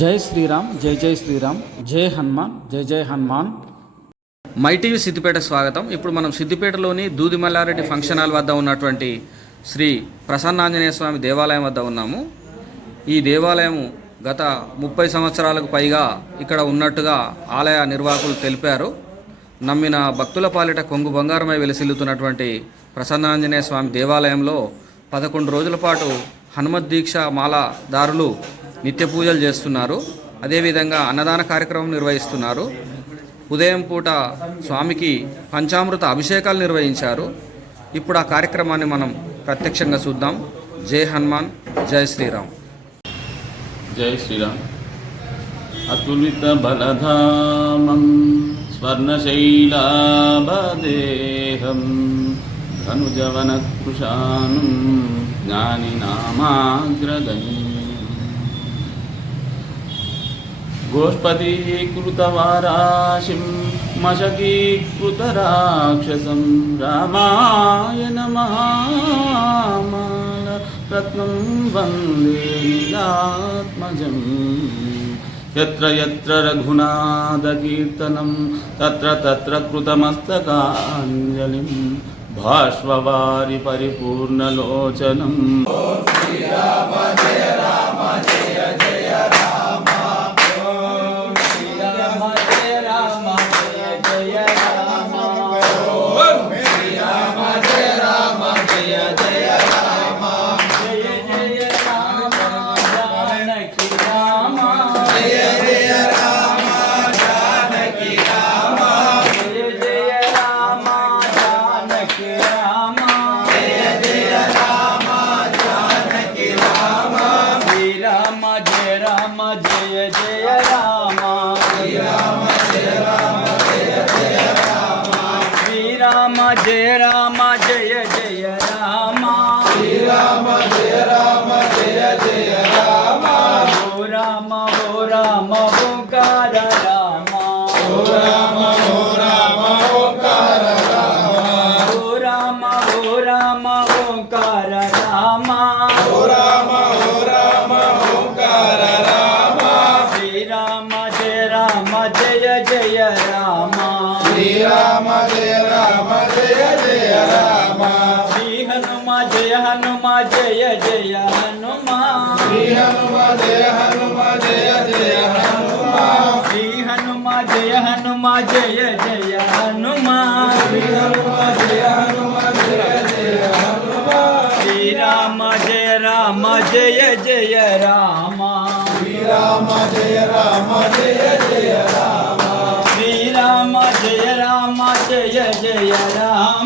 జై శ్రీరామ్ జై జై శ్రీరామ్ జై హనుమాన్ జై జై హనుమాన్. మైటీవీ సిద్దిపేట స్వాగతం. ఇప్పుడు మనం సిద్దిపేటలోని దూదిమల్లారెడ్డి ఫంక్షన్ హాల్ వద్ద ఉన్నటువంటి శ్రీ ప్రసన్నాంజనేయ స్వామి దేవాలయం వద్ద ఉన్నాము. ఈ దేవాలయము గత ముప్పై సంవత్సరాలకు పైగా ఇక్కడ ఉన్నట్టుగా ఆలయ నిర్వాహకులు తెలిపారు. నమ్మిన భక్తుల పాలిట కొంగు బంగారమై వెలిసిల్లుతున్నటువంటి ప్రసన్నాంజనేయ స్వామి దేవాలయంలో పదకొండు రోజుల పాటు హనుమద్ దీక్ష మాలదారులు నిత్య పూజలు చేస్తున్నారు. అదేవిధంగా అన్నదాన కార్యక్రమం నిర్వహిస్తున్నారు. ఉదయం పూట స్వామికి పంచామృత అభిషేకాలు నిర్వహించారు. ఇప్పుడు ఆ కార్యక్రమాన్ని మనం ప్రత్యక్షంగా చూద్దాం. జై హనుమాన్ జై శ్రీరామ్. జై శ్రీరామ్. అతులిత బలధామం స్వర్ణశైలాభదేహం तनुजवनत्पुषानुं ज्ञानिनामाग्रगणी गोष्पदीकृतवाराशिं मशकीकृतराक्षसं रामायण महामालरत्नं वन्दे नीलात्मजम् यत्र यत्र रघुनाथकीर्तनं तत्र तत्र कृतमस्तकाञ्जलिम् భాష్వారి పరిపూర్ణలోచనం రామ జయ రామ జయ జయ జయ హనుమ శ్రీరామ జయ రామ జయ జయ రామ శ్రీరామ జయ రామ జయ జయ రామ శ్రీరామ జయ రామ జయ జయ రామ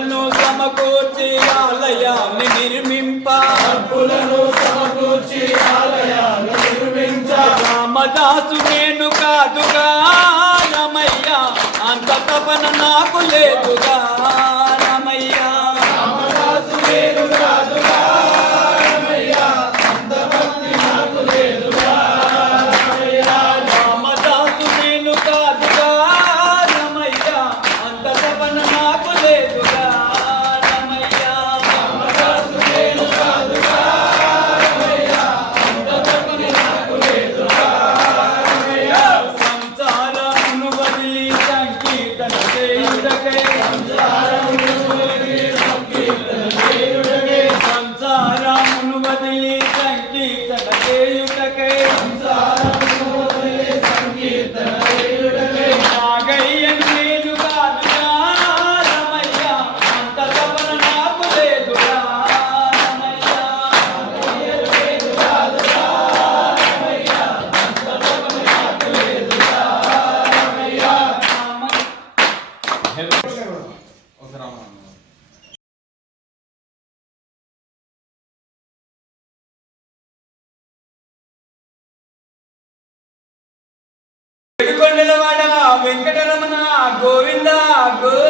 హక్కులను సమకూర్చి ఆలయాన్ని నిర్మింప. హక్కులను సమకూర్చి ఆలయాన్ని నిర్మించ. రామదాసు నేను కాదుగా రమయ్య అంత తపన నాకు లేదుగా. గోవిందా గో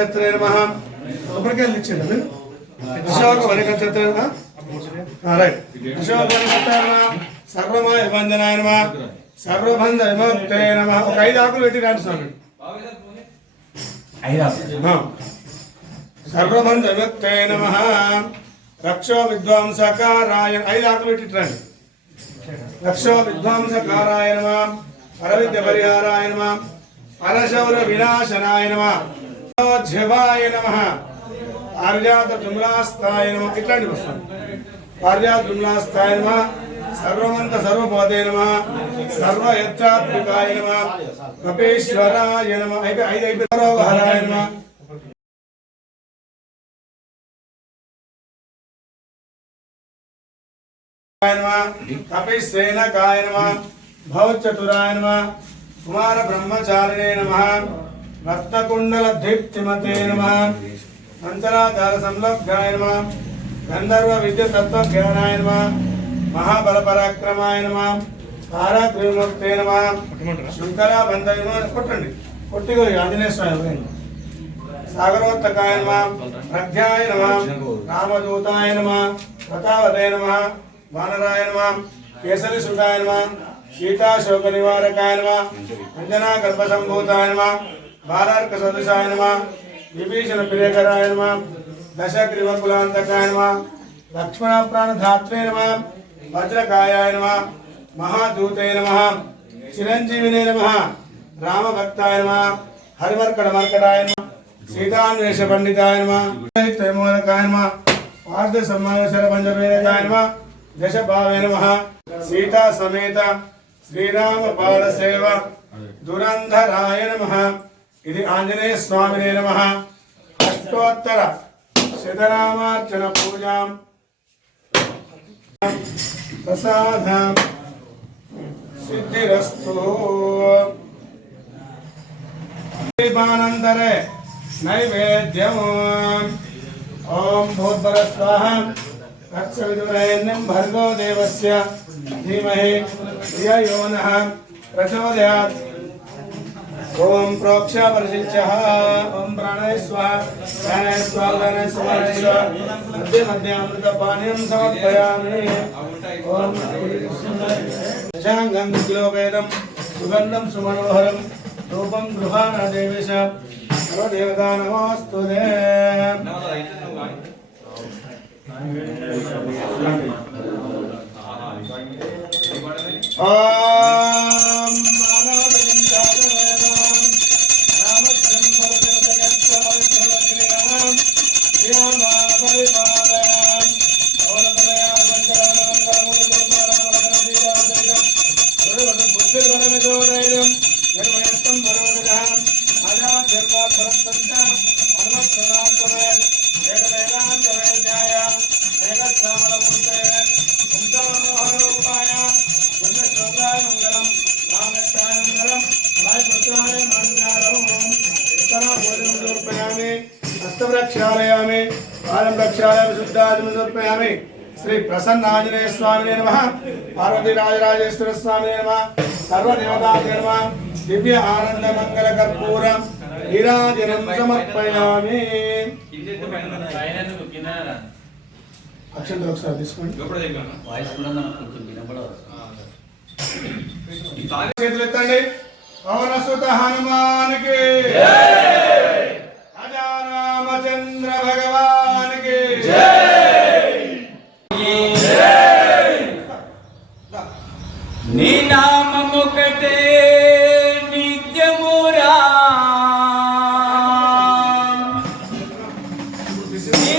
వనక్షేత్రే నమ ఒకరికెళ్ళి ఇచ్చాడు మీరు అశోక వనక్షేత్రే నమ రైట్. అశోక వనక్షేత్రే నమ. సర్వమాయ రక్షో విద్వాంసకారాయ ఐదు ఆకులు పెట్టి రక్షో విద్వాంసకారాయ పరవిద్య పరిహారాయ పరశౌర వినాశనాయ జవాయ నమ పారిజాత డుమ్లాస్తాయ నమ ఇట్లాంటి వస్తాను పారిజాత డుమ్లాస్తాయ నమ సర్వమంత సర్వబోధే నమ సర్వయత్రాత్మికాయ నమ కపేశ్వరాయ నమ అయితే ఐదు అయిపోయారో హరాయ నమ కపిశ్రేణకాయ నమ భవచతురాయ నమ కుమార బ్రహ్మచారిణే నమ రత్నకుండలదీప్తిమతే నమ. మంచనాచార సంలబ్ధాయ నమ. గంధర్వ విద్య తత్వ తత్వజ్ఞానాయ నమ. మహాబల పరాక్రమాయ నమ. తారాగ్రీమూర్తే నమ. శంకర బంధ కొట్టండి. కొట్టిగో ఆంజనేయ స్వామి సాగరోత్తకాయ నమ. ప్రజ్ఞాయ నమ. రామదూతాయ నమ. రథావతయ నమ. వానరాయ నమ. కేసరి సుతాయ నమ. సీతాశోక నివారకాయ నమ. అంజనా గర్భ సంభూతాయ నమ. బాలార్క సదృశాయ నమ విభీషణ ప్రియకరాయ నమ దశగ్రీవ కులాంతకాయ నమ లక్ష్మణ ప్రాణ ధాత్రేనమ వజ్రకాయాయ నమ మహాదూతే నమ చిరంజీవినే నమ రామభక్తాయ నమ హరివర్కడ మర్కటాయ నమ సీతాన్వేష పండితాయ నమ త్రైమూలకాయ నమ పార్థ సమావేశర పంచపేరకాయ నమ దశ భావే నమ సీతా సమేత శ్రీరామ పాద సేవ దురంధరాయ నమ. आंजनेयस्वामे नम। अष्टोतर शतनामार्चन पूजा प्रसाद सिद्धिस्तु दीपानंदर नैवेद्यम। ओम भूतर स्वाह भर्गो देवस्य धीमहे प्रचोदयात्। ओम प्रोक्षा वर्षिच ओम प्राणय स्वाहा प्राणय स्वाहा प्राणय स्वाहा मध्य मध्य अमृत पानीयं समर्पयामि। ओम दशाङ्गं किलोवेदं सुगन्धं सुमनोहरं, रूपं गृहाण देवेश नमो देवता नमोस्तु दे ओम। ప్రక్షాళయామి పాదం ప్రక్షాళయామి శుద్ధాదిని సమర్పయామి శ్రీ ప్రసన్న ఆంజనేయ స్వామి నమ పార్వతి రాజరాజేశ్వర స్వామి నమ సర్వదేవతా నమ దివ్య ఆనంద మంగళ కర్పూరం నీరాజనం సమర్పయామి. అక్షంతలు ఒకసారి తీసుకోండి. చేతులు ఎత్తండి. పవన సుత హనుమానికి రామచంద్ర భగవానికి నీ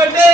Good day.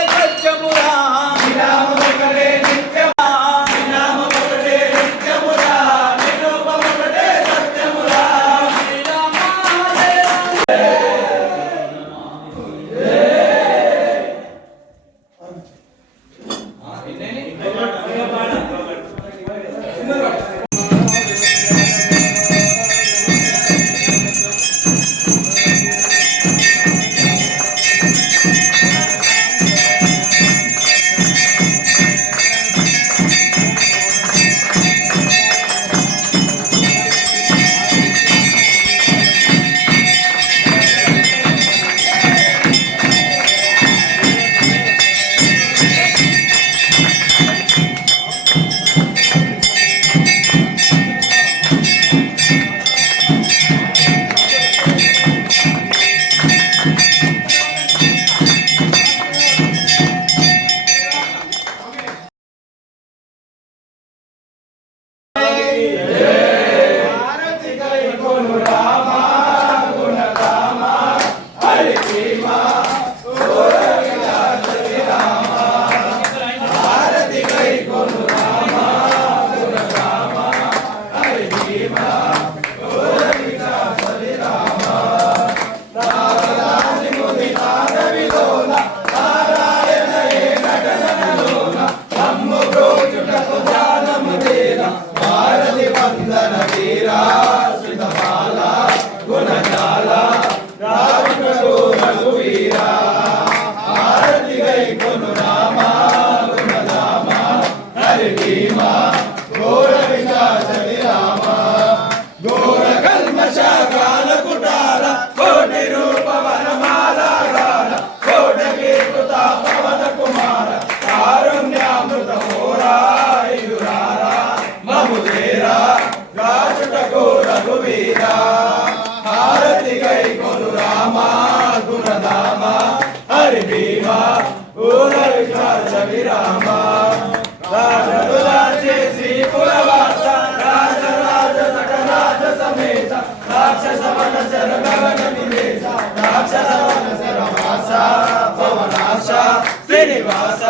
శ్రీనివాస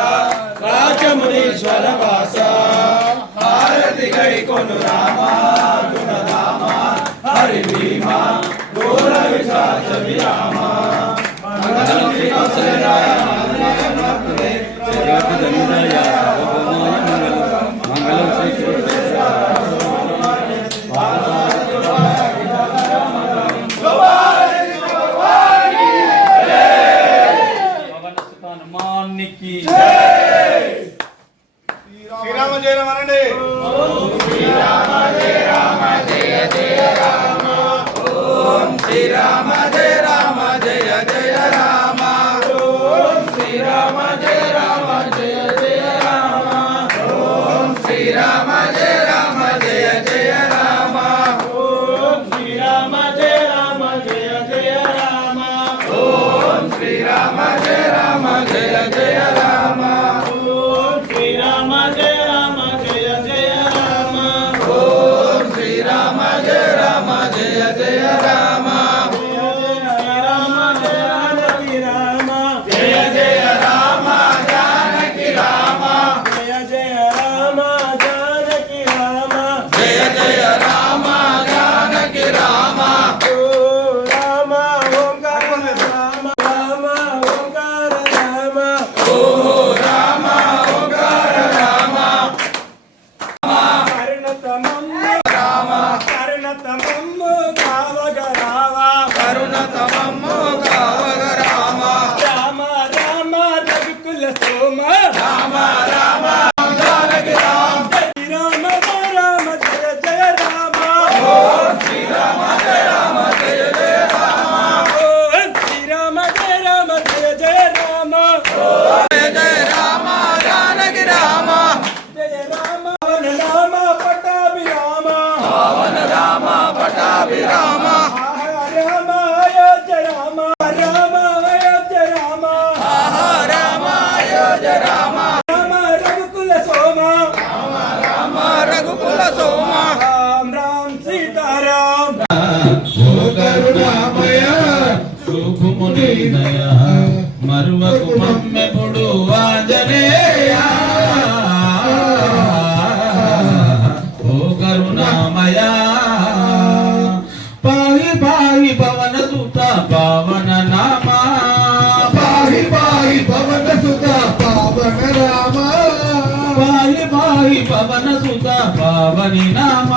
రాజమునీశ్వర వాస హారతి గై కొను రామ గుణధామ హరి భీమ గోర విశాచ విరామ. మంగళం శ్రీ కౌసల్యాయ పవన చూపుమునిదయ మరువకు మమ్మెప్పుడు ఆంజనేయ ఓ కరుణామయ పాహి పాహి పవన సుత పవన నామ పాహి పాహి పవన సుత పవన రామ పాహి పాహి పవన సుత పవని నామ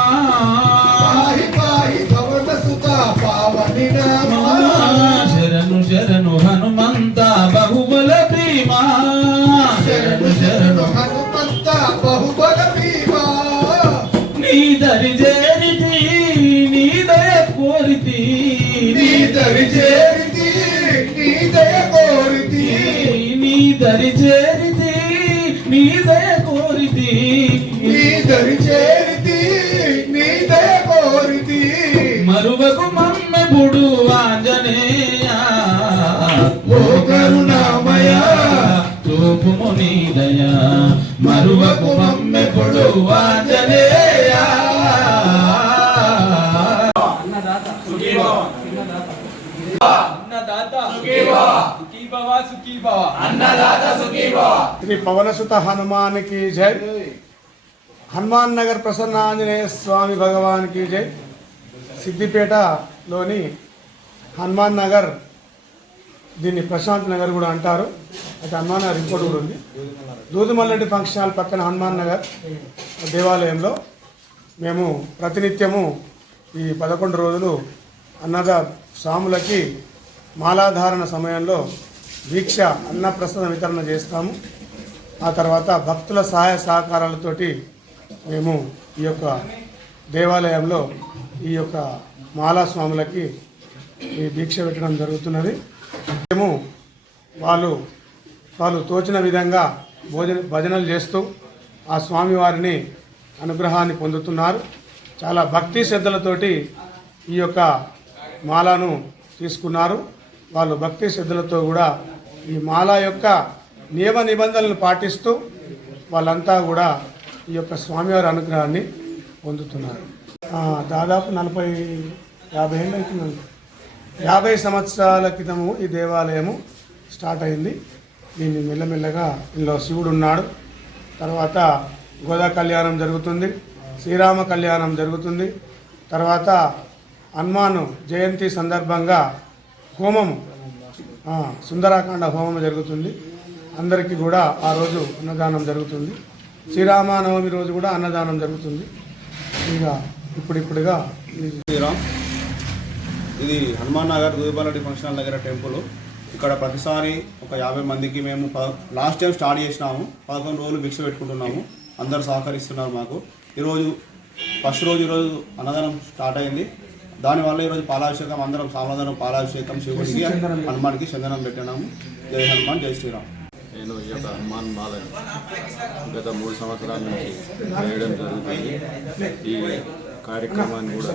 నీ దరి చేరితి నీ దయ కోరితి. నీ దరి చేరితి నీ దయ కోరితి. నీ దరి చేరితి నీ దయ కోరితి. నీ దరి చేరితి నీ దయ కోరితి. మరువకు మమ్మెప్పుడు ఆంజనేయ. ఓ కరుణామయ. చూపుము నీ దయ. మరువకు మమ్మెప్పుడు ఆంజనేయ. అన్నదాత సుఖీ భవ సుఖీ భవ అన్నదాత సుఖీ భవ శ్రీ పవనసుత హనుమానికి జై. హనుమాన్ నగర్ ప్రసన్నాంజనేయ స్వామి భగవానికి జై. సిద్దిపేటలోని హనుమాన్ నగర్ దీన్ని ప్రశాంత్ నగర్ కూడా అంటారు. అయితే హనుమాన్ నగర్ ఇంకోటి కూడా ఉంది. దూదుమల్లెడ్డి ఫంక్షన్ హాల్ పక్కన హనుమాన్ నగర్ దేవాలయంలో మేము ప్రతినిత్యము ఈ పదకొండు రోజులు అన్నద స్వాములకి మాలాధారణ సమయంలో దీక్ష అన్నప్రసన్న వితరణ చేస్తాము. ఆ తర్వాత భక్తుల సహాయ సహకారాలతోటి మేము ఈ యొక్క దేవాలయంలో ఈ యొక్క మాలాస్వాములకి ఈ దీక్ష పెట్టడం జరుగుతున్నది. మేము వాళ్ళు వాళ్ళు తోచిన విధంగా భోజన భజనలు చేస్తూ ఆ స్వామివారిని అనుగ్రహాన్ని పొందుతున్నారు. చాలా భక్తి శ్రద్ధలతోటి ఈ యొక్క మాలను తీసుకున్నారు. వాళ్ళు భక్తి శ్రద్ధలతో కూడా ఈ మాల యొక్క నియమ నిబంధనలను పాటిస్తూ వాళ్ళంతా కూడా ఈ యొక్క స్వామివారి అనుగ్రహాన్ని పొందుతున్నారు. దాదాపు నలభై యాభై ఏళ్ళు అవుతుందండి. యాభై సంవత్సరాల క్రితము ఈ దేవాలయము స్టార్ట్ అయింది. దీన్ని మెల్లమెల్లగా ఇందులో శివుడు ఉన్నాడు. తర్వాత గోదా కళ్యాణం జరుగుతుంది శ్రీరామ కళ్యాణం జరుగుతుంది. తర్వాత హనుమాను జయంతి సందర్భంగా హోమం సుందరాకాండ హోమం జరుగుతుంది. అందరికీ కూడా ఆ రోజు అన్నదానం జరుగుతుంది. శ్రీరామనవమి రోజు కూడా అన్నదానం జరుగుతుంది. ఇక ఇప్పుడిప్పుడుగా శ్రీరామ్ ఇది హనుమాన్ నగర్ దూదపల్లి ఫంక్షన్ దగ్గర టెంపుల్. ఇక్కడ ప్రతిసారి ఒక యాభై మందికి మేము ప- లాస్ట్ టైం స్టార్ట్ చేసినాము. పదకొండు రోజులు భిక్ష పెట్టుకుంటున్నాము. అందరు సహకరిస్తున్నారు మాకు. ఈరోజు ఫస్ట్ రోజు ఈరోజు అన్నదానం స్టార్ట్ అయింది. దానివల్ల ఈరోజు పాలాభిషేకం అందరం సామధానం పాలాభిషేకం శివుడికి హనుమాన్కి చందనం పెట్టినాము. జై హనుమాన్ జై శ్రీరామ్. నేను ఈ యొక్క హనుమాన్ బాలని గత మూడు సంవత్సరాల నుంచి చేయడం జరుగుతుంది. ఈ కార్యక్రమాన్ని కూడా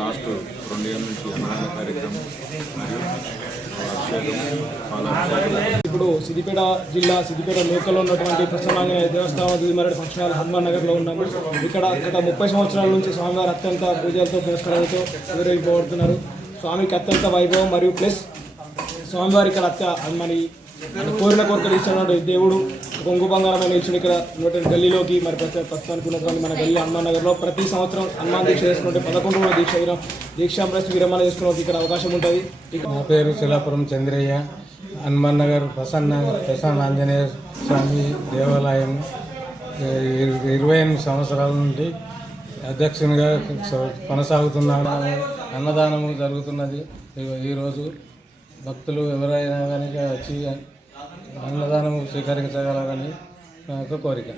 లాస్ట్ రెండు ఏళ్ళ నుంచి అన్నదాన కార్యక్రమం మరియు ఇప్పుడు సిద్దిపేట జిల్లా సిద్దిపేట లోకల్లో ఉన్నటువంటి ప్రసన్నాంజనేయ దేవస్థానం దిగుమరడి ఫంక్షన్ హాల్ హనుమాన్ నగర్లో ఉన్నాము. ఇక్కడ గత ముప్పై సంవత్సరాల నుంచి స్వామివారు అత్యంత పూజలతో పురస్కారాలతో నిర్వహింపబడుతున్నారు స్వామికి అత్యంత వైభవం మరియు ప్లస్ స్వామివారి ఇక్కడ అత్య మరి మన కోరిన కోరికలు ఇచ్చినటువంటి దేవుడు. కొంగు బంగారమైన ఇచ్చిన ఇక్కడ. ఉన్నటువంటి గల్లీలోకి మరి ప్రతి ప్రస్తుతానికి ఉన్నటువంటి మన గల్లీ హనుమాన్ నగర్లో ప్రతి సంవత్సరం హనుమాన్ దీక్ష చేసుకుంటే పదకొండు రోజుల దీక్ష విరం దీక్షాంప్రస్ విరమణ చేసుకోవడానికి ఇక్కడ అవకాశం ఉంటుంది. నా పేరు శిలాపురం చంద్రయ్య. హనుమాన్ నగర్ ప్రసన్న ప్రసన్న ఆంజనేయ స్వామి దేవాలయం ఇరవై ఎనిమిది సంవత్సరాల నుండి అధ్యక్షునిగా కొనసాగుతున్నాను అన్నదానము జరుగుతున్నది. ఈరోజు భక్తులు ఎవరైనా కానీ వచ్చి అన్నదానం స్వీకరించగలరని నా యొక్క కోరిక.